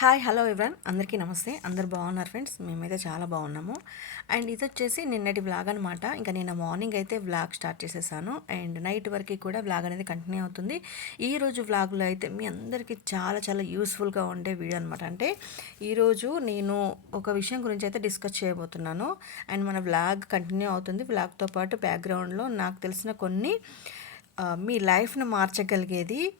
Hi hello ఎవ్రన్ అందరికీ నమస్తే. అందరు బాగున్నారు ఫ్రెండ్స్? మేమైతే చాలా బాగున్నాము. అండ్ ఇది వచ్చేసి నిన్నటి వ్లాగ్ అనమాట ఇంకా నేను మార్నింగ్ అయితే వ్లాగ్ స్టార్ట్ చేసేసాను. అండ్ నైట్ వరకు కూడా వ్లాగ్ అనేది కంటిన్యూ అవుతుంది. ఈ రోజు వ్లాగ్లో అయితే మీ అందరికీ చాలా చాలా యూస్ఫుల్గా ఉండే వీడియో అనమాట అంటే ఈరోజు నేను ఒక విషయం గురించి అయితే డిస్కస్ చేయబోతున్నాను. అండ్ మన వ్లాగ్ కంటిన్యూ అవుతుంది. వ్లాగ్తో పాటు బ్యాక్గ్రౌండ్లో నాకు తెలిసిన కొన్ని మీ లైఫ్ను మార్చగలిగేది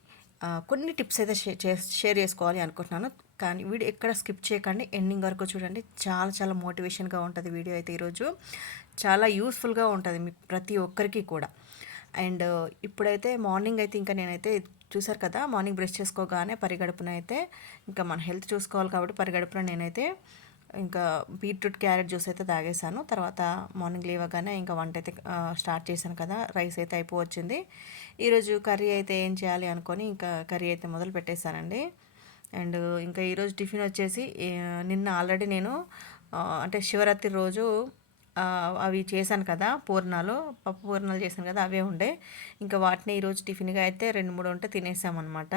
కొన్ని టిప్స్ అయితే షేర్ చే- షేర్ చేసుకోవాలి అనుకుంటున్నాను. కానీ వీడియో ఎక్కడ స్కిప్ చేయకండి. ఎండింగ్ వరకు చూడండి. చాలా చాలా మోటివేషన్గా ఉంటుంది వీడియో అయితే ఈరోజు. చాలా యూస్ఫుల్గా ఉంటుంది మీ ప్రతి ఒక్కరికి కూడా. అండ్ ఇప్పుడైతే మార్నింగ్ అయితే ఇంకా నేనైతే చూసారు కదా మార్నింగ్ బ్రష్ చేసుకోగానే పరిగడుపున అయితే ఇంకా మన హెల్త్ చూసుకోవాలి కాబట్టి పరిగడుపున నేనైతే ఇంకా బీట్రూట్ క్యారెట్ జ్యూస్ అయితే తాగేసాను తర్వాత మార్నింగ్ లేవగానే ఇంకా వంట అయితే స్టార్ట్ చేశాను కదా. రైస్ అయితే అయిపోవచ్చింది. ఈరోజు కర్రీ అయితే ఏం చేయాలి అనుకొని ఇంకా కర్రీ అయితే మొదలు పెట్టేశానండి అండ్ ఇంకా ఈరోజు టిఫిన్ వచ్చేసి నిన్న ఆల్రెడీ నేను అంటే శివరాత్రి రోజు అవి చేశాను కదా పూర్ణాలు పప్పు పూర్ణాలు చేశాను కదా అవే ఉండే. ఇంకా వాటిని ఈరోజు టిఫిన్గా అయితే రెండు మూడు ఉంటే తినేసామన్నమాట.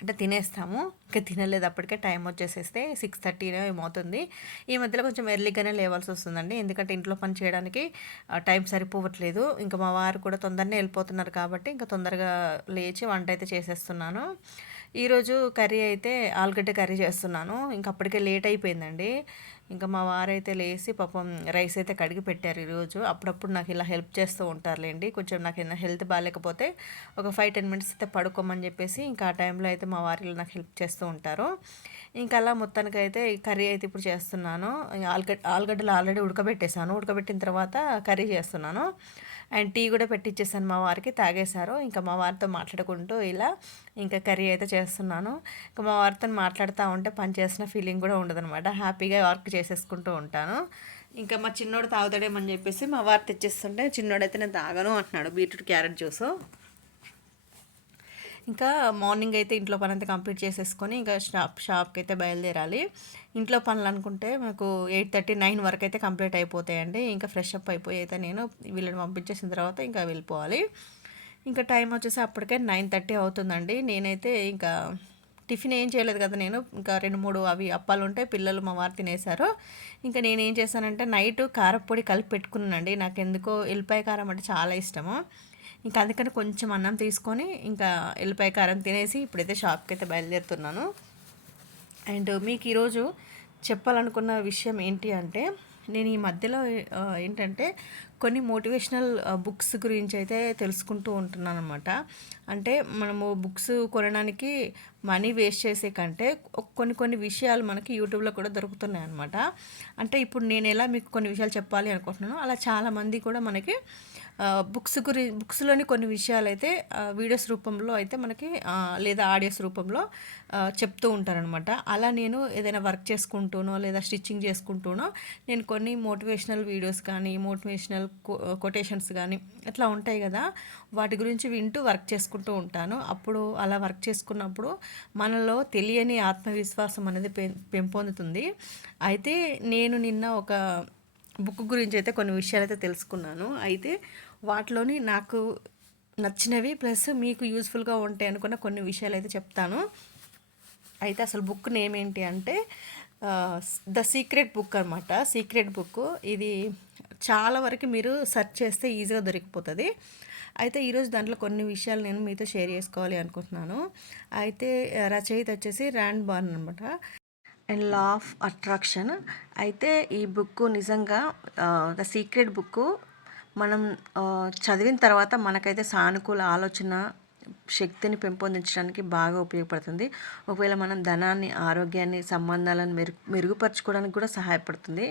అంటే తినేస్తాము. ఇంకా తినలేదు అప్పటికే టైం వచ్చేసేస్తే సిక్స్ థర్టీ ఏమవుతుంది ఈ మధ్యలో కొంచెం ఎర్లీగానే లేవాల్సి వస్తుందండి. ఎందుకంటే ఇంట్లో పని చేయడానికి టైం సరిపోవట్లేదు. ఇంకా మా వారు కూడా తొందరనే వెళ్ళిపోతున్నారు కాబట్టి ఇంకా తొందరగా లేచి వంట అయితే చేసేస్తున్నాను. ఈరోజు కర్రీ అయితే ఆలుగడ్డ కర్రీ చేస్తున్నాను. ఇంక అప్పటికే లేట్ అయిపోయిందండి. ఇంకా మా వారైతే లేచి పాపం రైస్ అయితే కడిగి పెట్టారు ఈరోజు. అప్పుడప్పుడు నాకు ఇలా హెల్ప్ చేస్తూ ఉంటారులేండి. కొంచెం నాకు ఏమైనా హెల్త్ బాగాలేకపోతే ఒక ఫైవ్ టెన్ మినిట్స్ అయితే పడుకోమని చెప్పేసి ఇంకా ఆ టైంలో అయితే మా వారిలో నాకు హెల్ప్ చేస్తూ ఉంటారు. ఇంకా అలా మొత్తానికి అయితే కర్రీ అయితే ఇప్పుడు చేస్తున్నాను. ఆలుగడ్డ ఆలుగడ్డలు ఆల్రెడీ ఉడకబెట్టేశాను. ఉడకబెట్టిన తర్వాత కర్రీ చేస్తున్నాను. అండ్ టీ కూడా పెట్టించేసాను మా వారికి తాగేశారు. ఇంకా మా వారితో మాట్లాడుకుంటూ ఇలా ఇంకా కర్రీ అయితే చేస్తున్నాను. ఇంకా మా వారితో మాట్లాడుతూ ఉంటే పని చేసిన ఫీలింగ్ కూడా ఉండదనమాట హ్యాపీగా వర్క్ చేసేసుకుంటూ ఉంటాను. ఇంకా మా చిన్నోడు తాగుతాడేమని చెప్పేసి మా వారు తెచ్చేస్తుంటే చిన్నోడైతే నేను తాగను అంటున్నాడు బీట్రూట్ క్యారెట్ జ్యూస్. ఇంకా మార్నింగ్ అయితే ఇంట్లో పని అంతా కంప్లీట్ చేసేసుకొని ఇంకా షాప్ షాప్కి అయితే బయలుదేరాలి. ఇంట్లో పనులు అనుకుంటే మనకు ఎయిట్ థర్టీ నైన్ వరకు అయితే కంప్లీట్ అయిపోతాయండి. ఇంకా ఫ్రెష్ అప్ అయిపోయి అయితే నేను వీళ్ళని పంపించేసిన తర్వాత ఇంకా వెళ్ళిపోవాలి. ఇంకా టైం వచ్చేసి అప్పటికే నైన్ థర్టీ అవుతుందండి. నేనైతే ఇంకా టిఫిన్ ఏం చేయలేదు కదా నేను. ఇంకా రెండు మూడు అవి అప్పాలు ఉంటే పిల్లలు మా వారు తినేశారు. ఇంకా నేను ఏం చేశానంటే నైట్ కారపొడి కలిపి పెట్టుకున్నానండి. నాకు ఎందుకో ఎల్లిపాయ కారం అంటే చాలా ఇష్టము. ఇంకా అందుకని కొంచెం అన్నం తీసుకొని ఇంకా ఎల్లిపాయ కారం తినేసి ఇప్పుడైతే షాప్కి అయితే బయలుదేరుతున్నాను. అండ్ మీకు ఈరోజు చెప్పాలనుకున్న విషయం ఏంటి అంటే నేను ఈ మధ్యలో ఏంటంటే కొన్ని మోటివేషనల్ బుక్స్ గురించి అయితే తెలుసుకుంటూ ఉంటున్నాను అనమాట అంటే మనము బుక్స్ కొనడానికి మనీ వేస్ట్ చేసే కంటే కొన్ని కొన్ని విషయాలు మనకి యూట్యూబ్లో కూడా దొరుకుతున్నాయి అనమాట అంటే ఇప్పుడు నేను ఎలా మీకు కొన్ని విషయాలు చెప్పాలి అనుకుంటున్నాను అలా చాలామంది కూడా మనకి బుక్స్ గురి బుక్స్లోని కొన్ని విషయాలు అయితే వీడియోస్ రూపంలో అయితే మనకి లేదా ఆడియోస్ రూపంలో చెప్తూ ఉంటారనమాట అలా నేను ఏదైనా వర్క్ చేసుకుంటూనో లేదా స్టిచ్చింగ్ చేసుకుంటూనో నేను కొన్ని మోటివేషనల్ వీడియోస్ కానీ మోటివేషనల్ కొటేషన్స్ కానీ ఇట్లా ఉంటాయి కదా. వాటి గురించి వింటూ వర్క్ చేసుకుంటూ ఉంటాను. అప్పుడు అలా వర్క్ చేసుకున్నప్పుడు మనలో తెలియని ఆత్మవిశ్వాసం అనేది పెం పెంపొందుతుంది. అయితే నేను నిన్న ఒక బుక్ గురించి అయితే కొన్ని విషయాలు అయితే తెలుసుకున్నాను. అయితే వాటిలోని నాకు నచ్చినవి ప్లస్ మీకు యూస్ఫుల్గా ఉంటాయి అనుకున్న కొన్ని విషయాలు అయితే చెప్తాను. అయితే అసలు బుక్ నేమ్ ఏంటి అంటే ద సీక్రెట్ బుక్ అనమాట సీక్రెట్ బుక్ ఇది చాలా వరకు మీరు సెర్చ్ చేస్తే ఈజీగా దొరికిపోతుంది. అయితే ఈరోజు దాంట్లో కొన్ని విషయాలు నేను మీతో షేర్ చేసుకోవాలి అనుకుంటున్నాను. అయితే రచయిత వచ్చేసి ర్యాండ్ బార్న్ అనమాట అండ్ లా ఆఫ్ అట్రాక్షన్. అయితే ఈ బుక్ నిజంగా ద సీక్రెట్ బుక్ మనం చదివిన తర్వాత మనకైతే సానుకూల ఆలోచన శక్తిని పెంపొందించడానికి బాగా ఉపయోగపడుతుంది. ఒకవేళ మనం ధనాన్ని ఆరోగ్యాన్ని సంబంధాలను మెరుగు మెరుగుపరచుకోవడానికి కూడా సహాయపడుతుంది.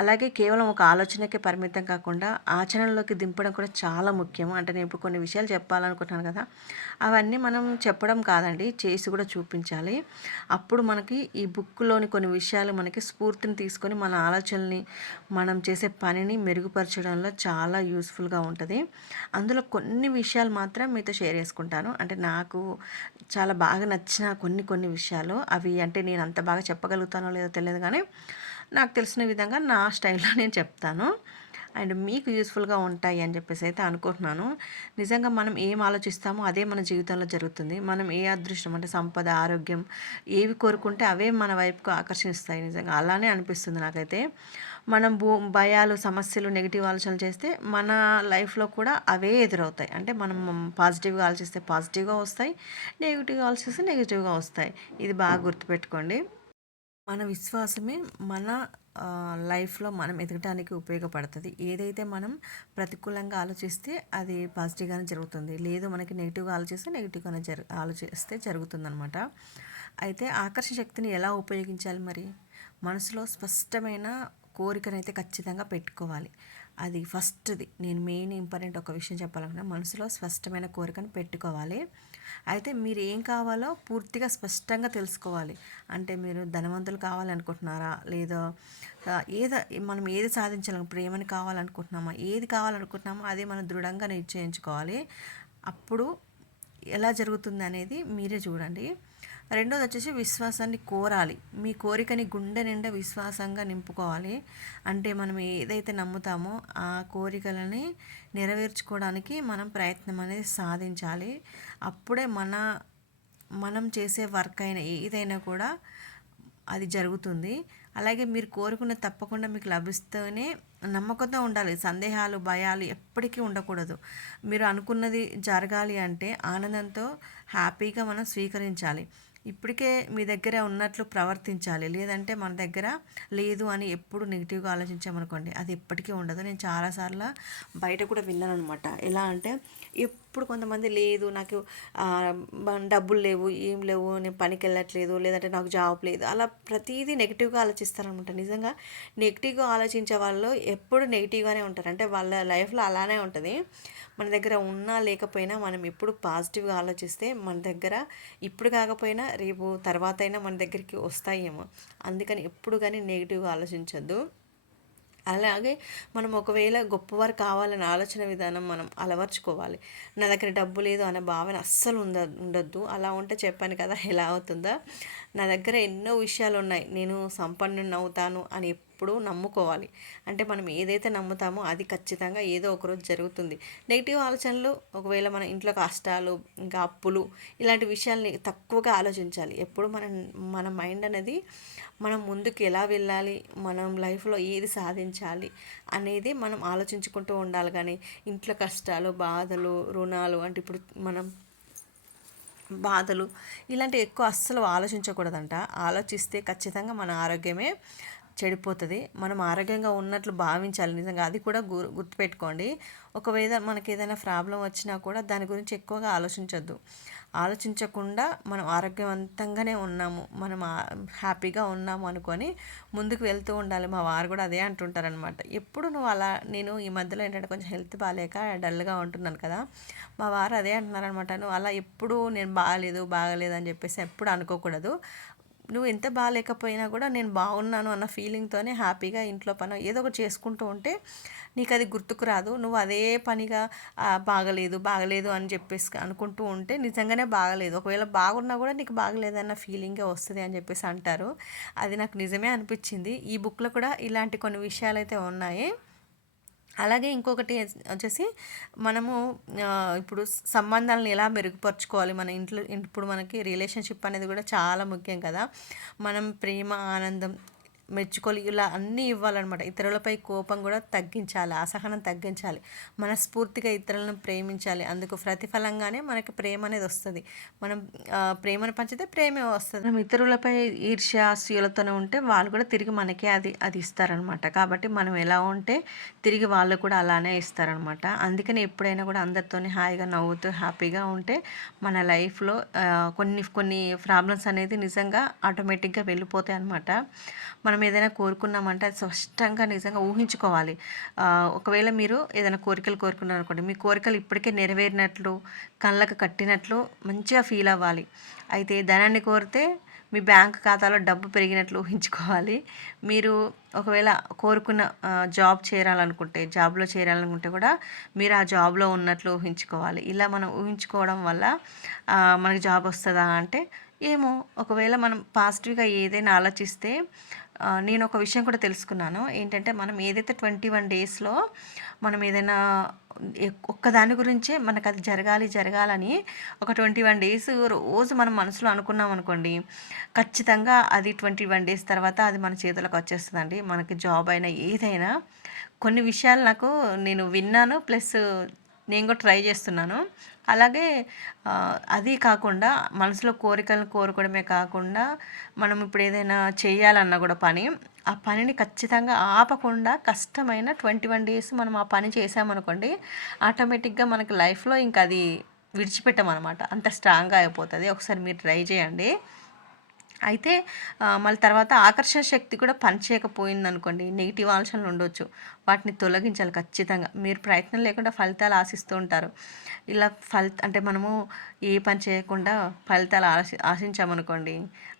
అలాగే కేవలం ఒక ఆలోచనకే పరిమితం కాకుండా ఆచరణలోకి దింపడం కూడా చాలా ముఖ్యం. అంటే నేను ఇప్పుడు కొన్ని విషయాలు చెప్పాలనుకుంటున్నాను కదా అవన్నీ మనం చెప్పడం కాదండి చేసి కూడా చూపించాలి. అప్పుడు మనకి ఈ బుక్లోని కొన్ని విషయాలు మనకి స్ఫూర్తిని తీసుకొని మన ఆలోచనల్ని మనం చేసే పనిని మెరుగుపరచడంలో చాలా యూస్ఫుల్గా ఉంటుంది. అందులో కొన్ని విషయాలు మాత్రం మీతో షేర్ చేసుకుంటాను. అంటే నాకు చాలా బాగా నచ్చిన కొన్ని కొన్ని విషయాలు. అవి అంటే నేను అంత బాగా చెప్పగలుగుతానో లేదో తెలియదు కానీ నాకు తెలిసిన విధంగా నా స్టైల్లో నేను చెప్తాను. అండ్ మీకు యూస్ఫుల్గా ఉంటాయి అని చెప్పేసి అయితే అనుకుంటున్నాను. నిజంగా మనం ఏం ఆలోచిస్తామో అదే మన జీవితంలో జరుగుతుంది. మనం ఏ అదృష్టం అంటే సంపద ఆరోగ్యం ఏవి కోరుకుంటే అవే మన వైపుకు ఆకర్షిస్తాయి నిజంగా. అలానే అనిపిస్తుంది నాకైతే. మనం భూ భయాలు సమస్యలు నెగిటివ్ ఆలోచనలు చేస్తే మన లైఫ్లో కూడా అవే ఎదురవుతాయి. అంటే మనం పాజిటివ్గా ఆలోచిస్తే పాజిటివ్గా వస్తాయి నెగిటివ్గా ఆలోచిస్తే నెగిటివ్గా వస్తాయి. ఇది బాగా గుర్తుపెట్టుకోండి. మన విశ్వాసమే మన లైఫ్లో మనం ఎదగడానికి ఉపయోగపడుతుంది. ఏదైతే మనం ప్రతికూలంగా ఆలోచిస్తే అది పాజిటివ్గానే జరుగుతుంది. లేదు మనకి నెగిటివ్గా ఆలోచిస్తే నెగిటివ్గానే జరు ఆలోచిస్తే జరుగుతుందనమాట అయితే ఆకర్షణ శక్తిని ఎలా ఉపయోగించాలి మరి? మనసులో స్పష్టమైన కోరికనైతే ఖచ్చితంగా పెట్టుకోవాలి. అది ఫస్ట్ది. నేను మెయిన్ ఇంపార్టెంట్ ఒక విషయం చెప్పాలనుకున్నా మనసులో స్పష్టమైన కోరికను పెట్టుకోవాలి. అయితే మీరు ఏం కావాలో పూర్తిగా స్పష్టంగా తెలుసుకోవాలి. అంటే మీరు ధనవంతులు కావాలనుకుంటున్నారా? లేదా ఏదో మనం ఏది సాధించాలని ప్రేమని కావాలనుకుంటున్నామా? ఏది కావాలనుకుంటున్నామో అది మనం దృఢంగా నిశ్చయించుకోవాలి. అప్పుడు ఎలా జరుగుతుంది అనేది మీరే చూడండి. రెండోది వచ్చేసి విశ్వాసాన్ని కోరాలి. మీ కోరికని గుండె నిండా విశ్వాసంగా నింపుకోవాలి. అంటే మనం ఏదైతే నమ్ముతామో ఆ కోరికలని నెరవేర్చుకోవడానికి మనం ప్రయత్నం అనేది సాధించాలి. అప్పుడే మన మనం చేసే వర్క్ అయినా ఏదైనా కూడా అది జరుగుతుంది. అలాగే మీరు కోరుకున్న తప్పకుండా మీకు లభిస్తూనే నమ్మకంతో ఉండాలి. సందేహాలు భయాలు ఎప్పటికీ ఉండకూడదు. మీరు అనుకున్నది జరగాలి అంటే ఆనందంతో హ్యాపీగా మనం స్వీకరించాలి. ఇప్పటికే మీ దగ్గర ఉన్నట్లు ప్రవర్తించాలి. లేదంటే మన దగ్గర లేదు అని ఎప్పుడు నెగిటివ్గా ఆలోచించామనుకోండి అది ఎప్పటికీ ఉండదు. నేను చాలాసార్లు బయట కూడా విన్నాను అనమాట ఎలా అంటే ఎప్పుడు కొంతమంది లేదు నాకు డబ్బులు లేవు ఏం లేవు నేను పనికి వెళ్ళట్లేదు లేదంటే నాకు జాబ్ లేదు. అలా ప్రతిదీ నెగిటివ్గా ఆలోచిస్తారనమాట. నిజంగా నెగిటివ్గా ఆలోచించే వాళ్ళు ఎప్పుడు నెగిటివ్గానే ఉంటారు. అంటే వాళ్ళ లైఫ్లో అలానే ఉంటుంది. మన దగ్గర ఉన్నా లేకపోయినా మనం ఎప్పుడు పాజిటివ్గా ఆలోచిస్తే మన దగ్గర ఇప్పుడు కాకపోయినా రేపు తర్వాత అయినా మన దగ్గరికి వస్తాయేమో. అందుకని ఎప్పుడు కానీ నెగిటివ్గా ఆలోచించద్దు. అలాగే మనం ఒకవేళ గొప్పవారు కావాలనే ఆలోచన విధానం మనం అలవర్చుకోవాలి. నా దగ్గర డబ్బు లేదు అనే భావన అస్సలు ఉంద ఉండొద్దు. అలా ఉంటే చెప్పాను కదా ఎలా అవుతుందో? నా దగ్గర ఎన్నో విషయాలు ఉన్నాయి నేను సంపన్నుని అవుతాను అని ఎప్పుడు నమ్ముకోవాలి. అంటే మనం ఏదైతే నమ్ముతామో అది ఖచ్చితంగా ఏదో ఒకరోజు జరుగుతుంది. నెగిటివ్ ఆలోచనలు ఒకవేళ మన ఇంట్లో కష్టాలు ఇంకా అప్పులు ఇలాంటి విషయాల్ని తక్కువగా ఆలోచించాలి. ఎప్పుడు మన మన మైండ్ అనేది మనం ముందుకు ఎలా వెళ్ళాలి మనం లైఫ్లో ఏది సాధించాలి అనేది మనం ఆలోచించుకుంటూ ఉండాలి. కానీ ఇంట్లో కష్టాలు బాధలు రుణాలు అంటే ఇప్పుడు మనం బాధలు ఇలాంటివి ఎక్కువ అస్సలు ఆలోచించకూడదంట. ఆలోచిస్తే ఖచ్చితంగా మన ఆరోగ్యమే చెడిపోతుంది. మనం ఆరోగ్యంగా ఉన్నట్లు భావించాలి. నిజంగా అది కూడా గు గుర్తుపెట్టుకోండి. ఒకవేళ మనకి ఏదైనా ప్రాబ్లం వచ్చినా కూడా దాని గురించి ఎక్కువగా ఆలోచించొద్దు. ఆలోచించకుండా మనం ఆరోగ్యవంతంగానే ఉన్నాము. మనం హ్యాపీగా ఉన్నాము అనుకొని ముందుకు వెళ్తూ ఉండాలి. మా వారు కూడా అదే అంటుంటారనమాట ఎప్పుడు నువ్వు అలా నేను ఈ మధ్యలో ఏంటంటే కొంచెం హెల్త్ బాగాలేక డల్గా ఉంటున్నాను కదా మా వారు అదే అంటున్నారనమాట నువ్వు అలా ఎప్పుడు నేను బాగాలేదు బాగాలేదు అని చెప్పేసి ఎప్పుడు అనుకోకూడదు. నువ్వు ఎంత బాగాలేకపోయినా కూడా నేను బాగున్నాను అన్న ఫీలింగ్తోనే హ్యాపీగా ఇంట్లో పని ఏదో ఒకటి చేసుకుంటూ ఉంటే నీకు అది గుర్తుకు రాదు. నువ్వు అదే పనిగా బాగలేదు బాగలేదు అని చెప్పేసి అనుకుంటూ ఉంటే నిజంగానే బాగలేదు. ఒకవేళ బాగున్నా కూడా నీకు బాగలేదన్న ఫీలింగే వస్తుంది అని చెప్పేసి అంటారు. అది నాకు నిజమే అనిపించింది. ఈ బుక్లో కూడా ఇలాంటి కొన్ని విషయాలు అయితే ఉన్నాయి. అలాగే ఇంకొకటి వచ్చేసి మనము ఇప్పుడు సంబంధాలను ఎలా మెరుగుపరుచుకోవాలి మన ఇంట్లో ఇప్పుడు మనకి రిలేషన్షిప్ అనేది కూడా చాలా ముఖ్యం కదా. మనం ప్రేమ ఆనందం మెచ్చుకోలు ఇలా అన్నీ ఇవ్వాలన్నమాట. ఇతరులపై కోపం కూడా తగ్గించాలి. అసహనం తగ్గించాలి. మనస్ఫూర్తిగా ఇతరులను ప్రేమించాలి. అందుకు ప్రతిఫలంగానే మనకి ప్రేమ అనేది వస్తుంది. మనం ప్రేమను పంచితే ప్రేమే వస్తుంది. మనం ఇతరులపై ఈర్ష్యాస్యులతోనే ఉంటే వాళ్ళు కూడా తిరిగి మనకే అది అది ఇస్తారనమాట కాబట్టి మనం ఎలా ఉంటే తిరిగి వాళ్ళు కూడా అలానే ఇస్తారనమాట అందుకని ఎప్పుడైనా కూడా అందరితోనే హాయిగా నవ్వుతూ హ్యాపీగా ఉంటే మన లైఫ్లో కొన్ని కొన్ని ప్రాబ్లమ్స్ అనేది నిజంగా ఆటోమేటిక్గా వెళ్ళిపోతాయి అనమాట మనం ఏదైనా కోరుకున్నామంటే అది స్పష్టంగా నిజంగా ఊహించుకోవాలి. ఒకవేళ మీరు ఏదైనా కోరికలు కోరుకున్నారు అనుకోండి మీ కోరికలు ఇప్పటికే నెరవేరినట్లు కళ్ళకు కట్టినట్లు మంచిగా ఫీల్ అవ్వాలి. అయితే ధనాన్ని కోరితే మీ బ్యాంక్ ఖాతాలో డబ్బు పెరిగినట్లు ఊహించుకోవాలి. మీరు ఒకవేళ కోరుకున్న జాబ్ చేరాలనుకుంటే జాబ్లో చేరాలనుకుంటే కూడా మీరు ఆ జాబ్లో ఉన్నట్లు ఊహించుకోవాలి. ఇలా మనం ఊహించుకోవడం వల్ల మనకి జాబ్ వస్తుందా అంటే ఏమో. ఒకవేళ మనం పాజిటివ్గా ఏదైనా ఆలోచిస్తే నేను ఒక విషయం కూడా తెలుసుకున్నాను. ఏంటంటే మనం ఏదైతే ట్వంటీ వన్ డేస్లో మనం ఏదైనా ఒక్కదాని గురించే మనకు అది జరగాలి జరగాలని ఒక ట్వంటీ వన్ డేస్ రోజు మనం మనసులో అనుకున్నాం అనుకోండి ఖచ్చితంగా అది ట్వంటీ వన్ డేస్ తర్వాత అది మన చేతులకు వచ్చేస్తుందండి. మనకి జాబ్ అయినా ఏదైనా కొన్ని విషయాలు నాకు నేను విన్నాను ప్లస్ నేను కూడా ట్రై చేస్తున్నాను. అలాగే అది కాకుండా మనసులో కోరికలను కోరుకోవడమే కాకుండా మనం ఇప్పుడు ఏదైనా చేయాలన్నా కూడా పని ఆ పనిని ఖచ్చితంగా ఆపకుండా కష్టమైన ట్వంటీ వన్ డేస్ మనం ఆ పని చేసామనుకోండి ఆటోమేటిక్గా మనకి లైఫ్లో ఇంకా అది విడిచిపెట్టమన్నమాట అంత స్ట్రాంగ్గా అయిపోతుంది. ఒకసారి మీరు ట్రై చేయండి. అయితే మళ్ళీ తర్వాత ఆకర్షణ శక్తి కూడా పనిచేయకపోయింది అనుకోండి నెగిటివ్ ఆలోచనలు ఉండొచ్చు. వాటిని తొలగించాలి ఖచ్చితంగా. మీరు ప్రయత్నం లేకుండా ఫలితాలు ఆశిస్తూ ఉంటారు. ఇలా ఫలిత అంటే మనము ఏ పని చేయకుండా ఫలితాలు ఆశి ఆశించామనుకోండి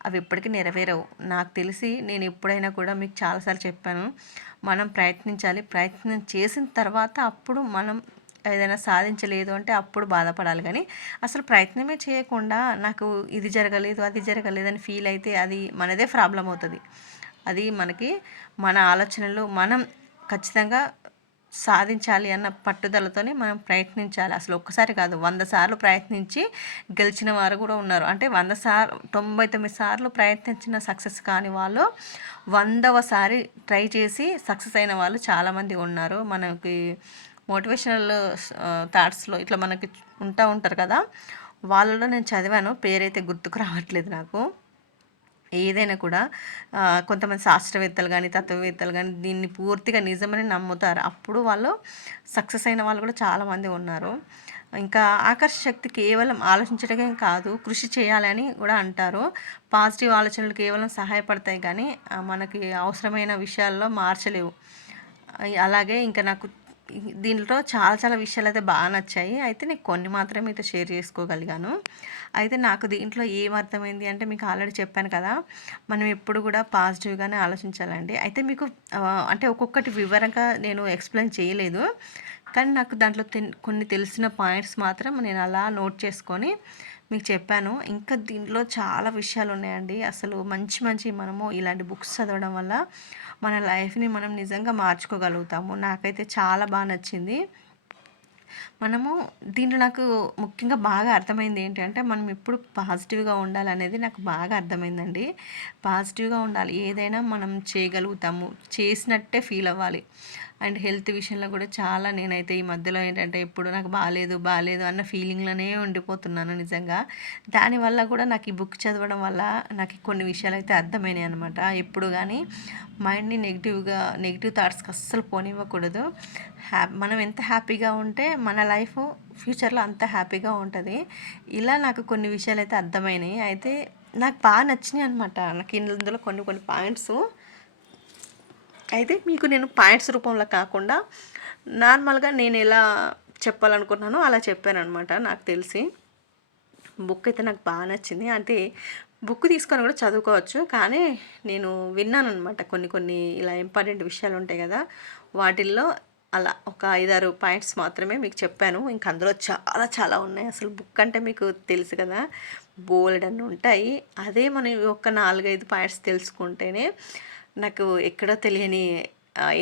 అవి ఎప్పటికీ నెరవేరవు. నాకు తెలిసి నేను ఎప్పుడైనా కూడా మీకు చాలాసార్లు చెప్పాను మనం ప్రయత్నించాలి. ప్రయత్నం చేసిన తర్వాత అప్పుడు మనం ఏదైనా సాధించలేదు అంటే అప్పుడు బాధపడాలి. కానీ అసలు ప్రయత్నమే చేయకుండా నాకు ఇది జరగలేదు అది జరగలేదు అని ఫీల్ అయితే అది మనదే ప్రాబ్లం అవుతుంది. అది మనకి మన ఆలోచనలు మనం ఖచ్చితంగా సాధించాలి అన్న పట్టుదలతోనే మనం ప్రయత్నించాలి. అసలు ఒక్కసారి కాదు వంద సార్లు ప్రయత్నించి గెలిచిన వారు కూడా ఉన్నారు. అంటే వంద సార్లు తొంభై తొమ్మిది సార్లు ప్రయత్నించిన సక్సెస్ కాని వాళ్ళు వందవసారి ట్రై చేసి సక్సెస్ అయిన వాళ్ళు చాలామంది ఉన్నారు. మనకి మోటివేషనల్ థాట్స్లో ఇట్లా మనకి ఉంటా ఉంటారు కదా వాళ్ళలో నేను చదివాను పేరైతే గుర్తుకు రావట్లేదు నాకు. ఏదైనా కూడా కొంతమంది శాస్త్రవేత్తలు కానీ తత్వవేత్తలు కానీ దీన్ని పూర్తిగా నిజమని నమ్ముతారు. అప్పుడు వాళ్ళు సక్సెస్ అయిన వాళ్ళు కూడా చాలామంది ఉన్నారు. ఇంకా ఆకర్ష శక్తి కేవలం ఆలోచించడమే కాదు కృషి చేయాలని కూడా అంటారు. పాజిటివ్ ఆలోచనలు కేవలం సహాయపడతాయి కానీ మనకి అవసరమైన విషయాల్లో మార్చలేవు. అలాగే ఇంకా నాకు దీంట్లో చాలా చాలా విషయాలు అయితే బాగా నచ్చాయి. అయితే నేను కొన్ని మాత్రమే అయితే షేర్ చేసుకోగలిగాను. అయితే నాకు దీంట్లో ఏం అర్థమైంది అంటే మీకు ఆల్రెడీ చెప్పాను కదా మనం ఎప్పుడు కూడా పాజిటివ్గానే ఆలోచించాలండి. అయితే మీకు అంటే ఒక్కొక్కటి వివరంగా నేను ఎక్స్ప్లెయిన్ చేయలేదు. కానీ నాకు దాంట్లో కొన్ని తెలిసిన పాయింట్స్ మాత్రం నేను అలా నోట్ చేసుకొని మీకు చెప్పాను. ఇంకా దీంట్లో చాలా విషయాలు ఉన్నాయండి అసలు మంచి మంచి మనము ఇలాంటి బుక్స్ చదవడం వల్ల మన లైఫ్ని మనం నిజంగా మార్చుకోగలుగుతాము. నాకైతే చాలా బాగా నచ్చింది. మనము దీంట్లో నాకు ముఖ్యంగా బాగా అర్థమైంది ఏంటంటే మనం ఎప్పుడు పాజిటివ్గా ఉండాలనేది నాకు బాగా అర్థమైందండి. పాజిటివ్గా ఉండాలి. ఏదైనా మనం చేయగలుగుతాము. చేసినట్టే ఫీల్ అవ్వాలి. అండ్ హెల్త్ విషయంలో కూడా చాలా నేనైతే ఈ మధ్యలో ఏంటంటే ఎప్పుడు నాకు బాగాలేదు బాగాలేదు అన్న ఫీలింగ్లోనే ఉండిపోతున్నాను నిజంగా. దానివల్ల కూడా నాకు ఈ బుక్ చదవడం వల్ల నాకు కొన్ని విషయాలు అయితే అర్థమైనాయి అనమాట ఎప్పుడు కానీ మైండ్ని నెగిటివ్గా నెగిటివ్ థాట్స్కి అస్సలు పోనివ్వకూడదు. హ్యా మనం ఎంత హ్యాపీగా ఉంటే మన లైఫ్ ఫ్యూచర్లో అంత హ్యాపీగా ఉంటుంది. ఇలా నాకు కొన్ని విషయాలు అయితే అర్థమైనాయి. అయితే నాకు బాగా నచ్చినాయి అనమాట నాకు ఇందులో కొన్ని కొన్ని పాయింట్స్. అయితే మీకు నేను పాయింట్స్ రూపంలో కాకుండా నార్మల్గా నేను ఎలా చెప్పాలనుకున్నానో అలా చెప్పాను అనమాట నాకు తెలిసి. బుక్ అయితే నాకు బాగా నచ్చింది. అంటే బుక్ తీసుకొని కూడా చదువుకోవచ్చు కానీ నేను విన్నాను అనమాట కొన్ని కొన్ని ఇలా ఇంపార్టెంట్ విషయాలు ఉంటాయి కదా వాటిల్లో అలా ఒక ఐదారు పాయింట్స్ మాత్రమే మీకు చెప్పాను. ఇంక అందులో చాలా చాలా ఉన్నాయి. అసలు బుక్ అంటే మీకు తెలుసు కదా బోల్డ్ అన్నీ ఉంటాయి. అదే మనం ఒక నాలుగైదు పాయింట్స్ తెలుసుకుంటేనే నాకు ఎక్కడో తెలియని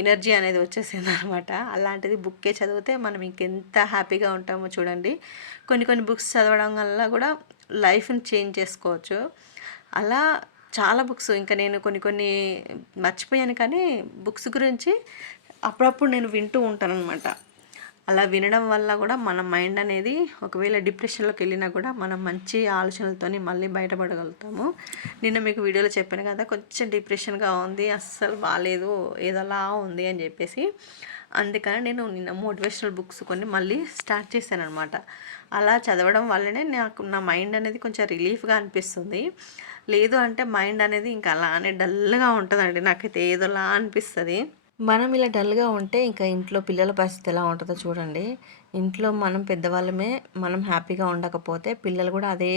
ఎనర్జీ అనేది వచ్చేసింది అనమాట అలాంటిది బుక్కే చదివితే మనం ఇంకెంత హ్యాపీగా ఉంటామో చూడండి. కొన్ని కొన్ని బుక్స్ చదవడం వల్ల కూడా లైఫ్ని చేంజ్ చేసుకోవచ్చు. అలా చాలా బుక్స్ ఇంకా నేను కొన్ని కొన్ని మర్చిపోయాను కానీ బుక్స్ గురించి అప్పుడప్పుడు నేను వింటూ ఉంటాను అనమాట అలా వినడం వల్ల కూడా మన మైండ్ అనేది ఒకవేళ డిప్రెషన్లోకి వెళ్ళినా కూడా మనం మంచి ఆలోచనలతోని మళ్ళీ బయటపడగలుగుతాము. నిన్న మీకు వీడియోలో చెప్పాను కదా కొంచెం డిప్రెషన్గా ఉంది అస్సలు బాగాలేదు ఏదోలా ఉంది అని చెప్పేసి. అందుకని నేను నిన్న మోటివేషనల్ బుక్స్ కొన్ని మళ్ళీ స్టార్ట్ చేశాను అనమాట అలా చదవడం వల్లనే నాకు నా మైండ్ అనేది కొంచెం రిలీఫ్గా అనిపిస్తుంది. లేదు అంటే మైండ్ అనేది ఇంకా అలానే డల్గా ఉంటుందండి నాకైతే ఏదోలా అనిపిస్తుంది. మనం ఇలా డల్గా ఉంటే ఇంకా ఇంట్లో పిల్లల పరిస్థితి ఎలా ఉంటుందో చూడండి. ఇంట్లో మనం పెద్దవాళ్ళమే మనం హ్యాపీగా ఉండకపోతే పిల్లలు కూడా అదే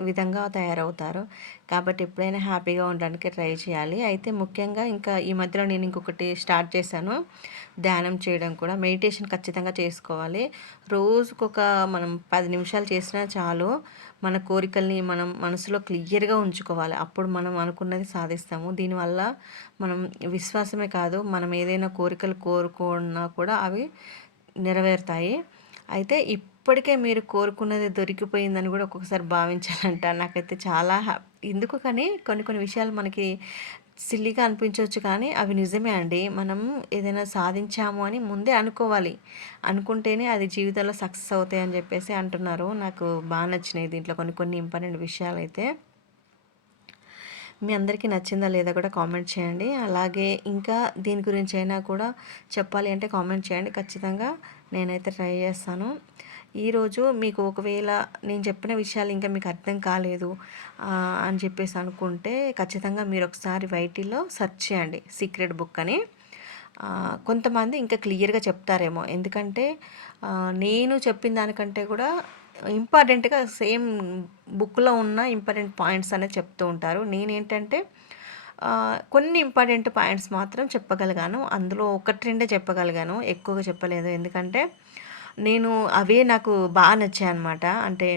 విధంగా తయారవుతారు. కాబట్టి ఎప్పుడైనా హ్యాపీగా ఉండడానికి ట్రై చేయాలి. అయితే ముఖ్యంగా ఇంకా ఈ మధ్యలో నేను ఇంకొకటి స్టార్ట్ చేశాను. ధ్యానం చేయడం కూడా మెడిటేషన్ ఖచ్చితంగా చేసుకోవాలి. రోజుకొక మనం పది నిమిషాలు చేసినా చాలు. మన కోరికల్ని మనం మనసులో క్లియర్గా ఉంచుకోవాలి. అప్పుడు మనం అనుకున్నది సాధిస్తాము. దీనివల్ల మనం విశ్వాసమే కాదు మనం ఏదైనా కోరికలు కోరుకున్నా కూడా అవి నెరవేరుతాయి. అయితే ఇప్పటికే మీరు కోరుకున్నది దొరికిపోయిందని కూడా ఒక్కొక్కసారి భావించాలంట. నాకైతే చాలా ఎందుకు కానీ కొన్ని కొన్ని విషయాలు మనకి సిల్లీగా అనిపించవచ్చు కానీ అవి నిజమే అండి. మనం ఏదైనా సాధించాము అని ముందే అనుకోవాలి. అనుకుంటేనే అది జీవితంలో సక్సెస్ అవుతాయి అని చెప్పేసి అంటున్నారు. నాకు బాగా నచ్చినాయి దీంట్లో కొన్ని కొన్ని ఇంపార్టెంట్ విషయాలు అయితే. మీ అందరికీ నచ్చిందా లేదా కూడా కామెంట్ చేయండి. అలాగే ఇంకా దీని గురించి అయినా కూడా చెప్పాలి అంటే కామెంట్ చేయండి. ఖచ్చితంగా నేనైతే ట్రై చేస్తాను. ఈరోజు మీకు ఒకవేళ నేను చెప్పిన విషయాలు ఇంకా మీకు అర్థం కాలేదు అని చెప్పేసి అనుకుంటే ఖచ్చితంగా మీరు ఒకసారి వైటీలో సెర్చ్ చేయండి సీక్రెట్ బుక్ అని. కొంతమంది ఇంకా క్లియర్గా చెప్తారేమో. ఎందుకంటే నేను చెప్పిన దానికంటే కూడా ఇంపార్టెంట్గా సేమ్ బుక్లో ఉన్న ఇంపార్టెంట్ పాయింట్స్ అనేది చెప్తూ ఉంటారు. నేనేంటంటే కొన్ని ఇంపార్టెంట్ పాయింట్స్ మాత్రం చెప్పగలిగాను. అందులో ఒకటి రెండే చెప్పగలిగాను. ఎక్కువగా చెప్పలేదు. ఎందుకంటే నేను అవే నాకు బాగా నచ్చాయి అనమాట అంటే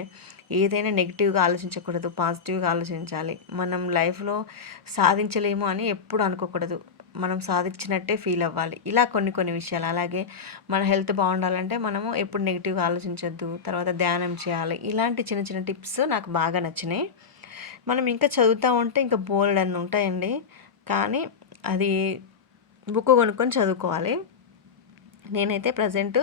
ఏదైనా నెగిటివ్గా ఆలోచించకూడదు పాజిటివ్గా ఆలోచించాలి. మనం లైఫ్లో సాధించలేము అని ఎప్పుడు అనుకోకూడదు. మనం సాధించినట్టే ఫీల్ అవ్వాలి. ఇలా కొన్ని కొన్ని విషయాలు. అలాగే మన హెల్త్ బాగుండాలంటే మనము ఎప్పుడు నెగిటివ్గా ఆలోచించొద్దు. తర్వాత ధ్యానం చేయాలి. ఇలాంటి చిన్న చిన్న టిప్స్ నాకు బాగా నచ్చినాయి. మనం ఇంకా చదువుతూ ఉంటే ఇంకా బోల్డ్ అన్నీ ఉంటాయండి. కానీ అది బుక్ కొనుక్కొని చదువుకోవాలి. నేనైతే ప్రజెంట్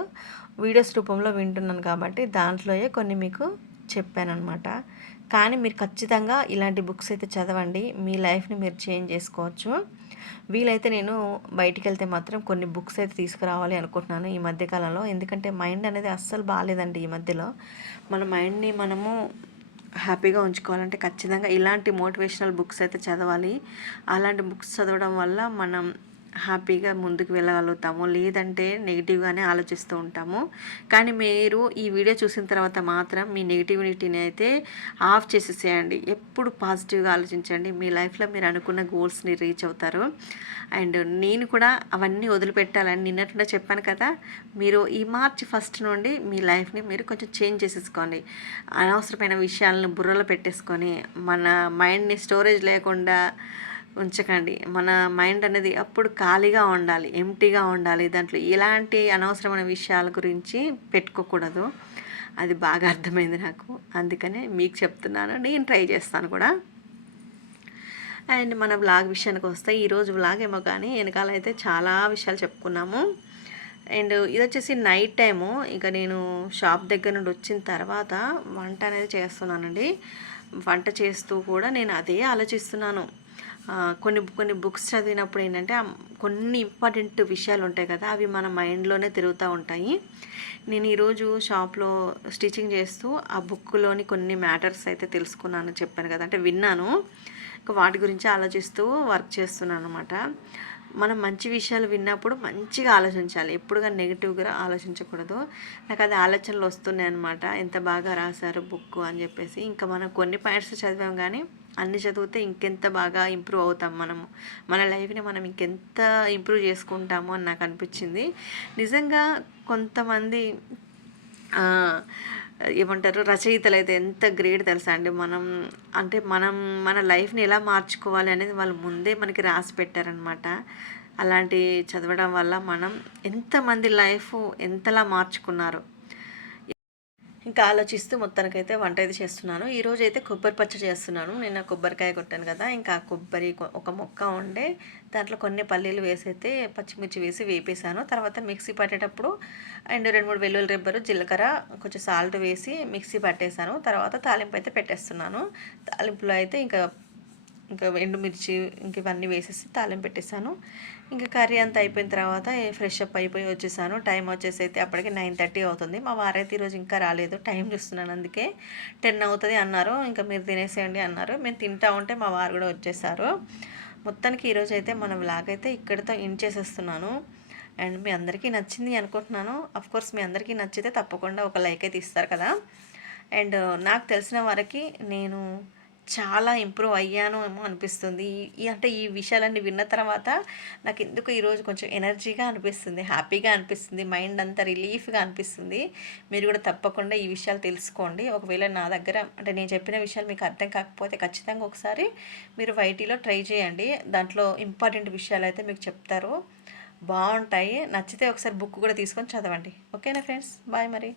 వీడియోస్ రూపంలో వింటున్నాను కాబట్టి దాంట్లోయే కొన్ని మీకు చెప్పానమాట కానీ మీరు ఖచ్చితంగా ఇలాంటి బుక్స్ అయితే చదవండి. మీ లైఫ్ని మీరు చేంజ్ చేసుకోవచ్చు. వీలైతే నేను బయటికి వెళ్తే మాత్రం కొన్ని బుక్స్ అయితే తీసుకురావాలి అనుకుంటున్నాను ఈ మధ్యకాలంలో ఎందుకంటే మైండ్ అనేది అస్సలు బాగాలేదండి ఈ మధ్యలో. మన మైండ్ని మనము హ్యాపీగా ఉంచుకోవాలంటే ఖచ్చితంగా ఇలాంటి మోటివేషనల్ బుక్స్ అయితే చదవాలి. అలాంటి బుక్స్ చదవడం వల్ల మనం హ్యాపీగా ముందుకు వెళ్ళగలుగుతాము లేదంటే నెగిటివ్గానే ఆలోచిస్తూ ఉంటాము. కానీ మీరు ఈ వీడియో చూసిన తర్వాత మాత్రం మీ నెగిటివిటీని అయితే ఆఫ్ చేసేసేయండి. ఎప్పుడు పాజిటివ్గా ఆలోచించండి. మీ లైఫ్లో మీరు అనుకున్న గోల్స్ని రీచ్ అవుతారు. అండ్ నేను కూడా అవన్నీ వదిలిపెట్టాలని నిన్నట్టుగా చెప్పాను కదా మీరు ఈ మార్చ్ ఫస్ట్ నుండి మీ లైఫ్ని మీరు కొంచెం చేంజ్ చేసేసుకోండి. అనవసరమైన విషయాలను బుర్రలో పెట్టేసుకొని మన మైండ్ని స్టోరేజ్ లేకుండా ఉంచకండి. మన మైండ్ అనేది అప్పుడు ఖాళీగా ఉండాలి ఎంటీగా ఉండాలి. దాంట్లో ఎలాంటి అనవసరమైన విషయాల గురించి పెట్టుకోకూడదు. అది బాగా అర్థమైంది నాకు. అందుకనే మీకు చెప్తున్నాను. నేను ట్రై చేస్తాను కూడా. అండ్ మన వ్లాగ్ విషయానికి వస్తే ఈరోజు వ్లాగ్ ఏమో కానీ వెనకాల అయితే చాలా విషయాలు చెప్పుకున్నాము. అండ్ ఇది వచ్చేసి నైట్ టైము. ఇక నేను షాప్ దగ్గర నుండి వచ్చిన తర్వాత వంట అనేది చేస్తున్నానండి. వంట చేస్తూ కూడా నేను అదే ఆలోచిస్తున్నాను. కొన్ని కొన్ని బుక్స్ చదివినప్పుడు ఏంటంటే కొన్ని ఇంపార్టెంట్ విషయాలు ఉంటాయి కదా అవి మన మైండ్లోనే తిరుగుతూ ఉంటాయి. నేను ఈరోజు షాప్లో స్టిచ్చింగ్ చేస్తూ ఆ బుక్లోని కొన్ని మ్యాటర్స్ అయితే తెలుసుకున్నాను చెప్పాను కదా అంటే విన్నాను. వాటి గురించి ఆలోచిస్తూ వర్క్ చేస్తున్నాను అనమాట మనం మంచి విషయాలు విన్నప్పుడు మంచిగా ఆలోచించాలి. ఎప్పుడుగా నెగిటివ్గా ఆలోచించకూడదు. నాకు అది ఆలోచనలు వస్తున్నాయి అనమాట ఎంత బాగా రాశారు బుక్ అని చెప్పేసి. ఇంకా మనం కొన్ని పాయింట్స్ చదివాం కానీ అన్ని చదివితే ఇంకెంత బాగా ఇంప్రూవ్ అవుతాం మనము. మన లైఫ్ని మనం ఇంకెంత ఇంప్రూవ్ చేసుకుంటాము అని నాకు అనిపించింది. నిజంగా కొంతమంది ఏమంటారు రచయితలు అయితే ఎంత గ్రేట్ తెలుసా అండి. మనం అంటే మనం మన లైఫ్ని ఎలా మార్చుకోవాలి అనేది వాళ్ళు ముందే మనకి రాసి పెట్టారనమాట అలాంటి చదవడం వల్ల మనం ఎంతమంది లైఫ్ ఎంతలా మార్చుకున్నారు. ఇంకా ఆలోచిస్తూ మొత్తానికైతే వంట అయితే చేస్తున్నాను. ఈరోజు అయితే కొబ్బరి పచ్చడి చేస్తున్నాను. నేను కొబ్బరికాయ కొట్టాను కదా ఇంకా కొబ్బరి ఒక మొక్క ఉండే దాంట్లో కొన్ని పల్లీలు వేసి అయితే పచ్చిమిర్చి వేసి వేపేసాను తర్వాత మిక్సీ పట్టేటప్పుడు అండ్ రెండు మూడు వెల్లుల్లి రిబ్బరు జీలకర్ర కొంచెం సాల్ట్ వేసి మిక్సీ పట్టేశాను. తర్వాత తాలింపు అయితే పెట్టేస్తున్నాను. తాలింపులో అయితే ఇంకా ఇంకా ఎండుమిర్చి ఇంక ఇవన్నీ వేసేసి తాలింపు పెట్టేశాను. ఇంకా కర్రీ అంతా అయిపోయిన తర్వాత ఫ్రెష్ అప్ అయిపోయి వచ్చేసాను. టైం వచ్చేసి అయితే అప్పటికి నైన్ థర్టీ అవుతుంది. మా వారైతే ఈరోజు ఇంకా రాలేదు. టైం చూస్తున్నాను అందుకే టెన్ అవుతుంది అన్నారు. ఇంకా మీరు తినేసేయండి అన్నారు. మేము తింటా ఉంటే మా వారు కూడా వచ్చేసారు. మొత్తానికి ఈరోజు అయితే మన వ్లాగ్ అయితే ఇక్కడితో ఇన్ చేసేస్తున్నాను. అండ్ మీ అందరికీ నచ్చింది అనుకుంటున్నాను. కోర్స్ మీ అందరికీ నచ్చితే తప్పకుండా ఒక లైక్ అయితే ఇస్తారు కదా. అండ్ నాకు తెలిసిన వారికి నేను చాలా ఇంప్రూవ్ అయ్యాను ఏమో అనిపిస్తుంది. ఈ అంటే ఈ విషయాలన్నీ విన్న తర్వాత నాకు ఎందుకు ఈరోజు కొంచెం ఎనర్జీగా అనిపిస్తుంది హ్యాపీగా అనిపిస్తుంది మైండ్ అంతా రిలీఫ్గా అనిపిస్తుంది. మీరు కూడా తప్పకుండా ఈ విషయాలు తెలుసుకోండి. ఒకవేళ నా దగ్గర అంటే నేను చెప్పిన విషయాలు మీకు అర్థం కాకపోతే ఖచ్చితంగా ఒకసారి మీరు వైటీలో ట్రై చేయండి. దాంట్లో ఇంపార్టెంట్ విషయాలు అయితే మీకు చెప్తారు. బాగుంటాయి. నచ్చితే ఒకసారి బుక్ కూడా తీసుకొని చదవండి. ఓకేనా ఫ్రెండ్స్? బాయ్ మరి.